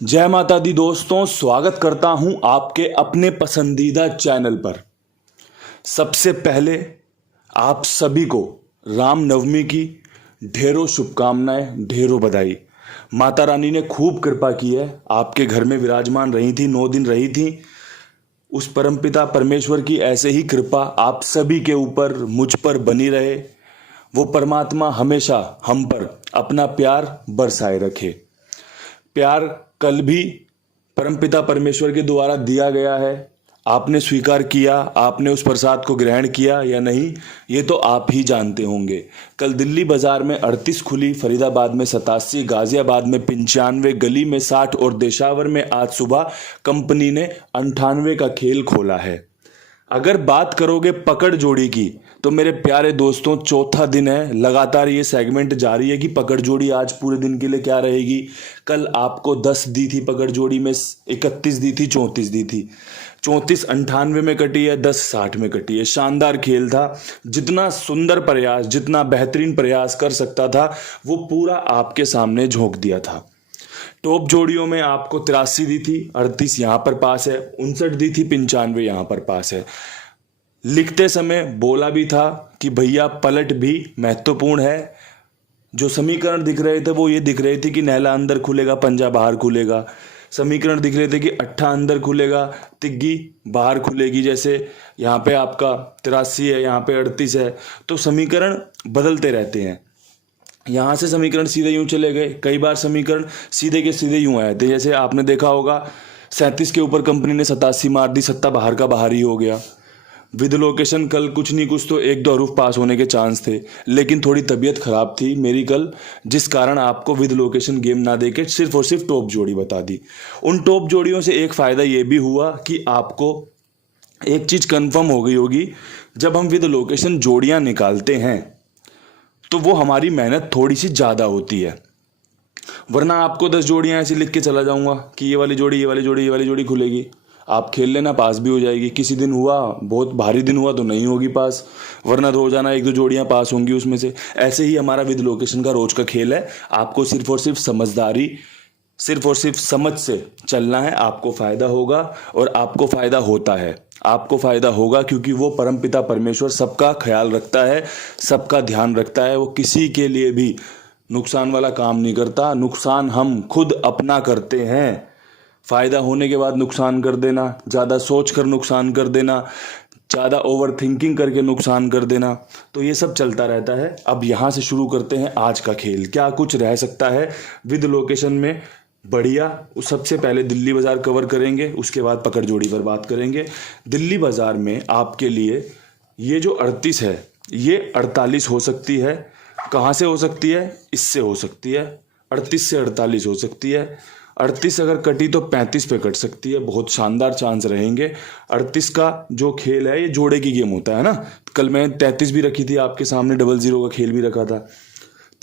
जय माता दी दोस्तों, स्वागत करता हूं आपके अपने पसंदीदा चैनल पर। सबसे पहले आप सभी को रामनवमी की ढेरों शुभकामनाएं, ढेरों बधाई। माता रानी ने खूब कृपा की है, आपके घर में विराजमान रही थी, 9 दिन रही थी। उस परमपिता परमेश्वर की ऐसे ही कृपा आप सभी के ऊपर, मुझ पर बनी रहे। वो परमात्मा हमेशा हम पर अपना प्यार बरसाए रखे। प्यार कल भी परमपिता परमेश्वर के द्वारा दिया गया है। आपने स्वीकार किया, आपने उस प्रसाद को ग्रहण किया या नहीं, ये तो आप ही जानते होंगे। कल दिल्ली बाजार में 38 खुली, फरीदाबाद में 87, गाजियाबाद में 95, गली में 60 और देशावर में आज सुबह कंपनी ने 98 का खेल खोला है। अगर बात करोगे पकड़ जोड़ी की, तो मेरे प्यारे दोस्तों, चौथा दिन है, लगातार ये सेगमेंट जारी है कि पकड़ जोड़ी आज पूरे दिन के लिए क्या रहेगी। कल आपको 10 दी थी पकड़ जोड़ी में, 31 दी थी, 34 दी थी। 34 98 में कटी है, 10 60 में कटी है। शानदार खेल था। जितना सुंदर प्रयास, जितना बेहतरीन प्रयास कर सकता था, वो पूरा आपके सामने झोंक दिया था। टॉप जोड़ियों में आपको 83 दी थी, 38 यहां पर पास है, 59 दी थी, 95 यहां पर पास है। लिखते समय बोला भी था कि भैया पलट भी महत्वपूर्ण है। जो समीकरण दिख रहे थे वो ये दिख रहे थे कि नैला अंदर खुलेगा, पंजा बाहर खुलेगा। समीकरण दिख रहे थे कि अट्ठा अंदर खुलेगा, तिग्गी बाहर खुलेगी। जैसे यहाँ पे आपका 83 है, यहाँ पे 38 है, तो समीकरण बदलते रहते हैं। यहाँ से समीकरण सीधे यूं चले गए, कई बार समीकरण सीधे के सीधे यूं आए थे। जैसे आपने देखा होगा 37 के ऊपर कंपनी ने 87 मार दी, सत्ता बाहर का बाहर ही हो गया। विद लोकेशन कल कुछ नहीं कुछ तो 1-2 हरूफ पास होने के चांस थे, लेकिन थोड़ी तबीयत खराब थी मेरी कल, जिस कारण आपको विद लोकेशन गेम ना देके सिर्फ और सिर्फ टॉप जोड़ी बता दी। उन टॉप जोड़ियों से एक फायदा ये भी हुआ कि आपको एक चीज कंफर्म हो गई होगी, जब हम विद लोकेशन जोड़ियां निकालते हैं तो वो हमारी मेहनत थोड़ी सी ज़्यादा होती है। वरना आपको 10 जोड़ियां ऐसी लिख के चला जाऊंगा कि ये वाली जोड़ी, ये वाली जोड़ी, ये वाली जोड़ी खुलेगी, आप खेल लेना, पास भी हो जाएगी। किसी दिन हुआ, बहुत भारी दिन हुआ तो नहीं होगी पास, वरना रोजाना 1-2 जोड़ियां पास होंगी उसमें से। ऐसे ही हमारा विद लोकेशन का रोज का खेल है। आपको सिर्फ और सिर्फ समझदारी, सिर्फ और सिर्फ समझ से चलना है, आपको फायदा होगा। और आपको फायदा होता है, आपको फायदा होगा, क्योंकि वो परमपिता परमेश्वर सबका ख्याल रखता है, सबका ध्यान रखता है। वो किसी के लिए भी नुकसान वाला काम नहीं करता। नुकसान हम खुद अपना करते हैं। फायदा होने के बाद नुकसान कर देना, ज़्यादा सोच कर नुकसान कर देना, ज़्यादा ओवर थिंकिंग करके नुकसान कर देना, तो ये सब चलता रहता है। अब यहाँ से शुरू करते हैं आज का खेल। क्या कुछ रह सकता है विद लोकेशन में बढ़िया। सबसे पहले दिल्ली बाजार कवर करेंगे, उसके बाद पकड़ जोड़ी पर बात करेंगे। दिल्ली बाजार में आपके लिए ये जो 38 है, ये 48 हो सकती है। कहाँ से हो सकती है? इससे हो सकती है। 38 से 48 हो सकती है। 38 अगर कटी तो 35 पे कट सकती है। बहुत शानदार चांस रहेंगे। 38 का जो खेल है ये जोड़े की गेम होता है ना। कल मैं 33 भी रखी थी आपके सामने, 00 का खेल भी रखा था।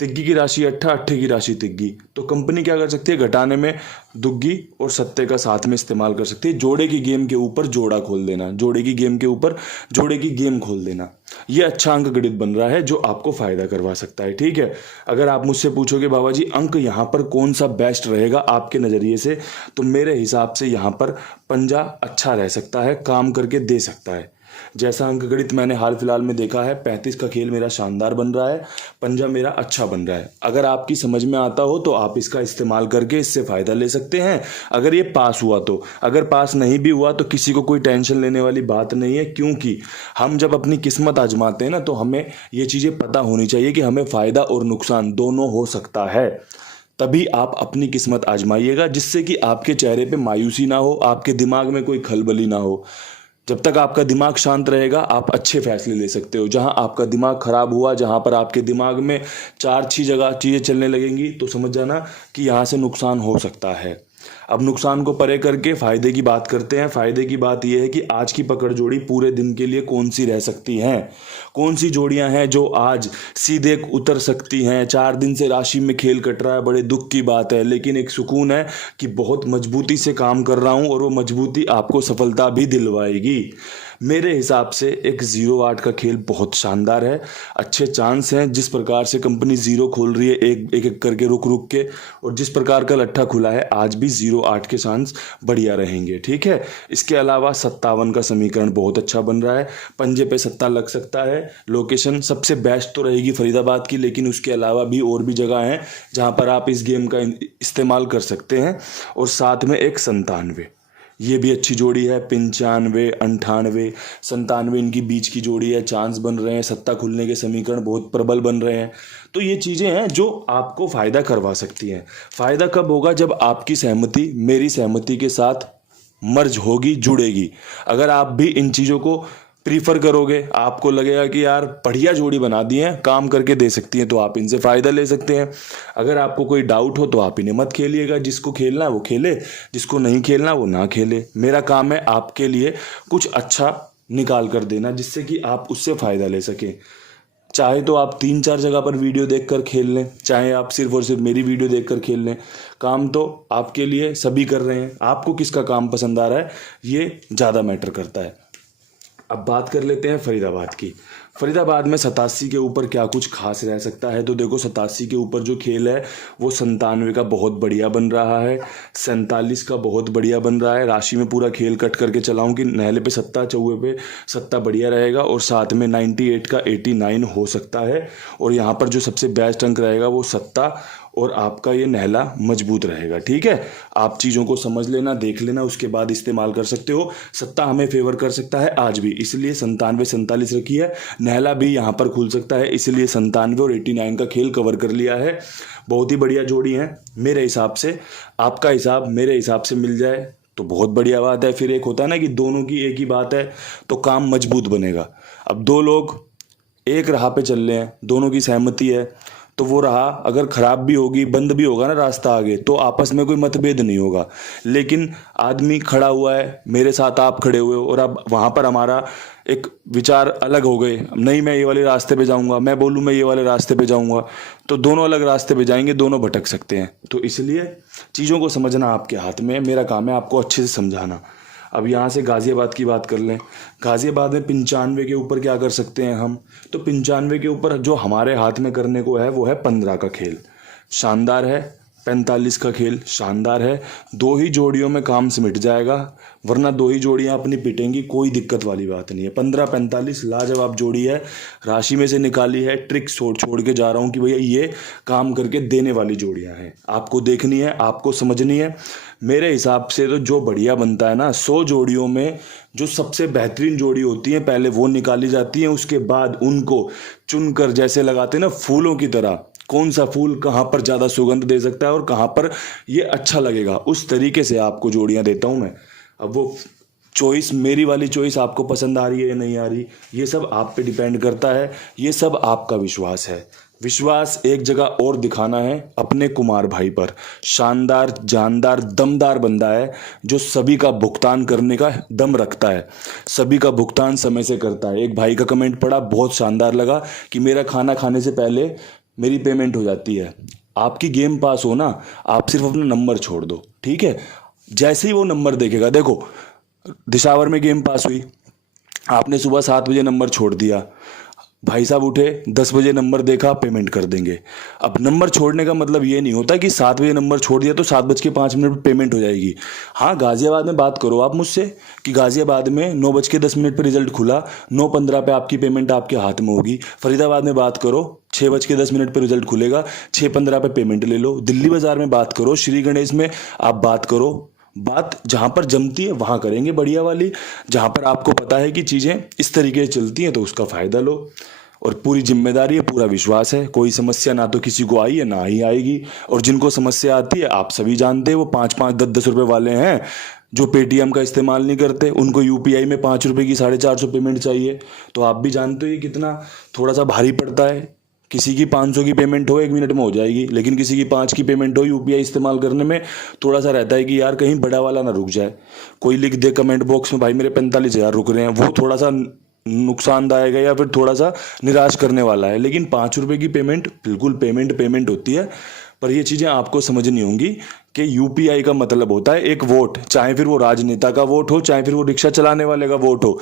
तिग्गी की राशि अट्ठा, अट्ठे की राशि तिग्गी, तो कंपनी क्या कर सकती है? घटाने में दुग्गी और सत्ते का साथ में इस्तेमाल कर सकती है। जोड़े की गेम के ऊपर जोड़ा खोल देना, जोड़े की गेम के ऊपर जोड़े की गेम खोल देना, ये अच्छा अंक गणित बन रहा है जो आपको फायदा करवा सकता है। ठीक है, अगर आप मुझसे पूछोगे बाबा जी अंक यहाँ पर कौन सा बेस्ट रहेगा आपके नज़रिए से, तो मेरे हिसाब से यहाँ पर पंजा अच्छा रह सकता है, काम करके दे सकता है। जैसा अंक गणित मैंने हाल फिलहाल में देखा है, 35 का खेल मेरा शानदार बन रहा है, पंजा मेरा अच्छा बन रहा है। अगर आपकी समझ में आता हो तो आप इसका इस्तेमाल करके इससे फ़ायदा ले सकते हैं। अगर ये पास हुआ तो, अगर पास नहीं भी हुआ तो किसी को कोई टेंशन लेने वाली बात नहीं है, क्योंकि हम जब अपनी किस्मत आजमाते हैं ना, तो हमें ये चीज़ें पता होनी चाहिए कि हमें फ़ायदा और नुकसान दोनों हो सकता है। तभी आप अपनी किस्मत आजमाइएगा, जिससे कि आपके चेहरे पे मायूसी ना हो, आपके दिमाग में कोई खलबली ना हो। जब तक आपका दिमाग शांत रहेगा आप अच्छे फैसले ले सकते हो। जहां आपका दिमाग खराब हुआ, जहां पर आपके दिमाग में 4-6 जगह चीज़ें चलने लगेंगी, तो समझ जाना कि यहाँ से नुकसान हो सकता है। अब नुकसान को परे करके फायदे की बात करते हैं। फायदे की बात यह है कि आज की पकड़ जोड़ी पूरे दिन के लिए कौन सी रह सकती हैं, कौन सी जोड़ियां हैं जो आज सीधे उतर सकती हैं। 4 दिन से राशि में खेल कट रहा है, बड़े दुख की बात है, लेकिन एक सुकून है कि बहुत मजबूती से काम कर रहा हूं और वो मजबूती आपको सफलता भी दिलवाएगी। मेरे हिसाब से एक 0-8 का खेल बहुत शानदार है। अच्छे चांस हैं, जिस प्रकार से कंपनी 0 खोल रही है एक एक करके रुक रुक के, और जिस प्रकार का लट्ठा खुला है आज भी 0-8 के चांस बढ़िया रहेंगे। ठीक है, इसके अलावा 57 का समीकरण बहुत अच्छा बन रहा है, पंजे पे सत्ता लग सकता है। लोकेशन सबसे बेस्ट तो रहेगी फरीदाबाद की, लेकिन उसके अलावा भी और भी जगह हैं जहां पर आप इस गेम का इस्तेमाल कर सकते हैं। और साथ में एक 97, ये भी अच्छी जोड़ी है। 95, 98, 97 इनकी बीच की जोड़ी है, चांस बन रहे हैं, सत्ता खुलने के समीकरण बहुत प्रबल बन रहे हैं। तो ये चीज़ें हैं जो आपको फ़ायदा करवा सकती हैं। फ़ायदा कब होगा? जब आपकी सहमति मेरी सहमति के साथ मर्ज होगी, जुड़ेगी। अगर आप भी इन चीज़ों को प्रीफर करोगे, आपको लगेगा कि यार बढ़िया जोड़ी बना दी है, काम करके दे सकती हैं, तो आप इनसे फ़ायदा ले सकते हैं। अगर आपको कोई डाउट हो तो आप इन्हें मत खेलिएगा, जिसको खेलना है वो खेले, जिसको नहीं खेलना वो ना खेले। मेरा काम है आपके लिए कुछ अच्छा निकाल कर देना, जिससे कि आप उससे फ़ायदा ले सकें। चाहे तो आप 3-4 जगह पर वीडियो देखकर खेल लें, चाहे आप सिर्फ और सिर्फ मेरी वीडियो देखकर खेल लें, काम तो आपके लिए सभी कर रहे हैं। आपको किसका काम पसंद आ रहा है ये ज़्यादा मैटर करता है। अब बात कर लेते हैं फरीदाबाद की। फरीदाबाद में 87 के ऊपर क्या कुछ खास रह सकता है? तो देखो, 87 के ऊपर जो खेल है वो 97 का बहुत बढ़िया बन रहा है, 47 का बहुत बढ़िया बन रहा है। राशि में पूरा खेल कट करके चलाऊं कि नहले पे सत्ता, चौवे पे सत्ता बढ़िया रहेगा, और साथ में 98 का 89 हो सकता है। और यहाँ पर जो सबसे बेस्ट अंक रहेगा वो सत्ता, और आपका ये नहला मजबूत रहेगा। ठीक है, आप चीज़ों को समझ लेना, देख लेना, उसके बाद इस्तेमाल कर सकते हो। सत्ता हमें फेवर कर सकता है आज भी, इसलिए 97 47 रखी है। नहला भी यहाँ पर खुल सकता है, इसलिए 97 और 89 का खेल कवर कर लिया है। बहुत ही बढ़िया जोड़ी है मेरे हिसाब से। आपका हिसाब मेरे हिसाब से मिल जाए तो बहुत बढ़िया बात है। फिर एक होता है ना कि दोनों की एक ही बात है तो काम मजबूत बनेगा। अब दो लोग एक राह पे चल रहे हैं, दोनों की सहमति है, तो वो राह अगर खराब भी होगी, बंद भी होगा ना रास्ता आगे, तो आपस में कोई मतभेद नहीं होगा। लेकिन आदमी खड़ा हुआ है, मेरे साथ आप खड़े हुए हो, और अब वहाँ पर हमारा एक विचार अलग हो गए, नहीं मैं ये वाले रास्ते पे जाऊँगा, मैं बोलूँ मैं ये वाले रास्ते पे जाऊँगा, तो दोनों अलग रास्ते पे जाएंगे, दोनों भटक सकते हैं। तो इसलिए चीज़ों को समझना आपके हाथ में है, मेरा काम है आपको अच्छे से समझाना। अब यहाँ से गाज़ियाबाद की बात कर लें। गाज़ियाबाद में 95 के ऊपर क्या कर सकते हैं हम? तो 95 के ऊपर जो हमारे हाथ में करने को है वो है 15 का खेल, शानदार है। 45 का खेल शानदार है। दो ही जोड़ियों में काम सिमट जाएगा, वरना दो ही जोड़ियां अपनी पिटेंगी, कोई दिक्कत वाली बात नहीं है। 15-45 लाजवाब जोड़ी है, राशि में से निकाली है, ट्रिक छोड़ के जा रहा हूं कि भैया ये काम करके देने वाली जोड़ियां हैं। आपको देखनी है, आपको समझनी है। मेरे हिसाब से तो जो बढ़िया बनता है ना, 100 जोड़ियों में जो सबसे बेहतरीन जोड़ी होती है पहले वो निकाली जाती है, उसके बाद उनको चुनकर जैसे लगाते हैं ना फूलों की तरह, कौन सा फूल कहाँ पर ज़्यादा सुगंध दे सकता है और कहाँ पर ये अच्छा लगेगा, उस तरीके से आपको जोड़ियाँ देता हूँ मैं। अब वो चॉइस, मेरी वाली चॉइस आपको पसंद आ रही है या नहीं आ रही, ये सब आप पे डिपेंड करता है। ये सब आपका विश्वास है। विश्वास एक जगह और दिखाना है, अपने कुमार भाई पर। शानदार, जानदार, दमदार बंदा है जो सभी का भुगतान करने का दम रखता है, सभी का भुगतान समय से करता है। एक भाई का कमेंट पढ़ा, बहुत शानदार लगा कि मेरा खाना खाने से पहले मेरी पेमेंट हो जाती है। आपकी गेम पास हो ना, आप सिर्फ अपना नंबर छोड़ दो, ठीक है? जैसे ही वो नंबर देखेगा, देखो दिशावर में गेम पास हुई, आपने सुबह 7 बजे नंबर छोड़ दिया, भाई साहब उठे 10 बजे नंबर देखा, पेमेंट कर देंगे। अब नंबर छोड़ने का मतलब ये नहीं होता कि 7 बजे नंबर छोड़ दिया तो 7:05 पर पेमेंट हो जाएगी। हाँ, गाज़ियाबाद में बात करो आप मुझसे कि गाज़ियाबाद में 9:10 पर रिजल्ट खुला, 9:15 पे आपकी पेमेंट आपके हाथ में होगी। फरीदाबाद में बात करो, 6:10 पर रिजल्ट खुलेगा, 6:15 पे पेमेंट ले लो। दिल्ली बाजार में बात करो, श्री गणेश में आप बात करो, बात जहाँ पर जमती है वहाँ करेंगे बढ़िया वाली। जहाँ पर आपको पता है कि चीज़ें इस तरीके से चलती हैं तो उसका फ़ायदा लो, और पूरी जिम्मेदारी है, पूरा विश्वास है। कोई समस्या ना तो किसी को आई है ना ही आएगी, और जिनको समस्या आती है आप सभी जानते हैं, वो 5-5, 10-10 रुपये वाले हैं जो पेटीएम का इस्तेमाल नहीं करते, उनको यूपीआई में 5 रुपये की 450 पेमेंट चाहिए। तो आप भी जानते हो ये कितना थोड़ा सा भारी पड़ता है। किसी की 500 की पेमेंट हो 1 मिनट में हो जाएगी, लेकिन किसी की 5 की पेमेंट हो यूपीआई इस्तेमाल करने में थोड़ा सा रहता है कि यार कहीं बड़ा वाला ना रुक जाए। कोई लिख दे कमेंट बॉक्स में भाई मेरे 45,000 रुक रहे हैं, वो थोड़ा सा नुकसानदायक है या फिर थोड़ा सा निराश करने वाला है। लेकिन 5 रुपये की पेमेंट बिल्कुल पेमेंट होती है। पर ये चीज़ें आपको समझनी होंगी कि यूपीआई का मतलब होता है एक वोट, चाहे फिर वो राजनेता का वोट हो, चाहे फिर वो रिक्शा चलाने वाले का वोट हो।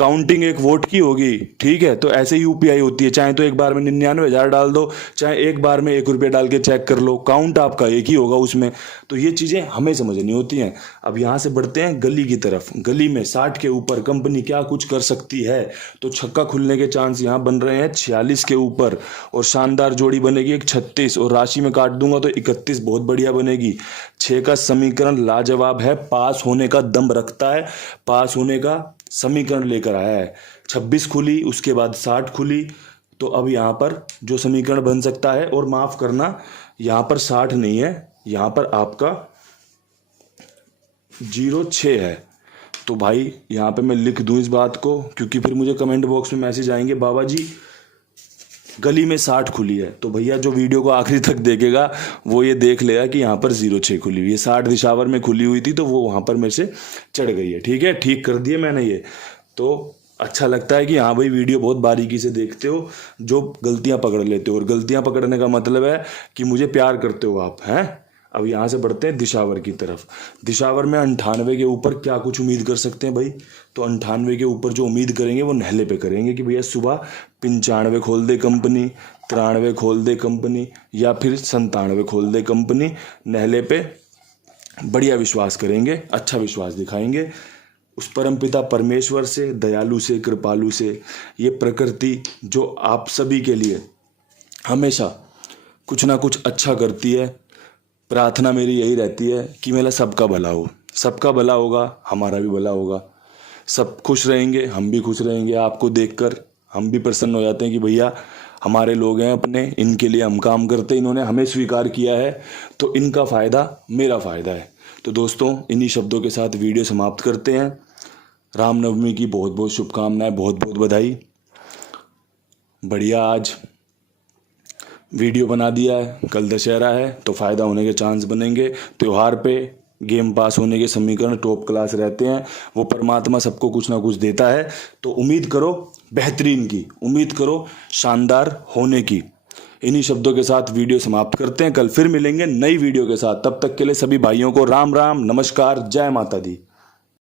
काउंटिंग एक वोट की होगी, ठीक है। तो ऐसे यूपीआई होती है, चाहे तो एक बार में 99,000 डाल दो, चाहे एक बार में 1 रुपये डाल के चेक कर लो, काउंट आपका एक ही होगा उसमें। तो ये चीज़ें हमें समझनी होती हैं। अब यहाँ से बढ़ते हैं गली की तरफ। गली में 60 के ऊपर कंपनी क्या कुछ कर सकती है। तो छक्का खुलने के चांस यहाँ बन रहे हैं 46 के ऊपर, और शानदार जोड़ी बनेगी एक 36, और राशि में काट दूंगा तो 31 बहुत बढ़िया बनेगी। 6 का समीकरण लाजवाब है, पास होने का दम रखता है, पास होने का समीकरण लेकर आया है। 26 खुली, उसके बाद 60 खुली, तो अब यहाँ पर जो समीकरण बन सकता है, और माफ करना यहाँ पर 60 नहीं है, यहाँ पर आपका 06 है। तो भाई यहाँ पे मैं लिख दूं इस बात को, क्योंकि फिर मुझे कमेंट बॉक्स में मैसेज आएंगे बाबा जी गली में 60 खुली है। तो भैया जो वीडियो को आखिरी तक देखेगा वो ये देख लेगा कि यहाँ पर 06 खुली हुई है। 60 दिशावर में खुली हुई थी तो वो वहाँ पर मेरे से चढ़ गई है, ठीक है, ठीक कर दिए मैंने ये। तो अच्छा लगता है कि हाँ भाई वीडियो बहुत बारीकी से देखते हो, जो गलतियाँ पकड़ लेते हो, और गलतियाँ पकड़ने का मतलब है कि मुझे प्यार करते हो आप, हैं। अब यहाँ से बढ़ते हैं दिशावर की तरफ। दिशावर में 98 के ऊपर क्या कुछ उम्मीद कर सकते हैं भाई। तो 98 के ऊपर जो उम्मीद करेंगे वो नहले पे करेंगे कि भैया सुबह 95 खोल दे कंपनी, 93 खोल दे कंपनी, या फिर 97 खोल दे कंपनी। नहले पे बढ़िया विश्वास करेंगे, अच्छा विश्वास दिखाएंगे उस परमपिता परमेश्वर से, दयालु से, कृपालु से। ये प्रकृति जो आप सभी के लिए हमेशा कुछ ना कुछ अच्छा करती है। प्रार्थना मेरी यही रहती है कि मेरा सबका भला हो, सबका भला होगा, हमारा भी भला होगा, सब खुश रहेंगे, हम भी खुश रहेंगे। आपको देखकर हम भी प्रसन्न हो जाते हैं कि भैया हमारे लोग हैं अपने, इनके लिए हम काम करते हैं, इन्होंने हमें स्वीकार किया है, तो इनका फ़ायदा मेरा फ़ायदा है। तो दोस्तों इन्हीं शब्दों के साथ वीडियो समाप्त करते हैं। रामनवमी की बहुत बहुत शुभकामनाएं, बहुत बहुत बधाई। बढ़िया आज वीडियो बना दिया है, कल दशहरा है तो फ़ायदा होने के चांस बनेंगे। त्यौहार पे गेम पास होने के समीकरण टॉप क्लास रहते हैं। वो परमात्मा सबको कुछ ना कुछ देता है, तो उम्मीद करो बेहतरीन की, उम्मीद करो शानदार होने की। इन्हीं शब्दों के साथ वीडियो समाप्त करते हैं। कल फिर मिलेंगे नई वीडियो के साथ। तब तक के लिए सभी भाइयों को राम राम, नमस्कार, जय माता दी।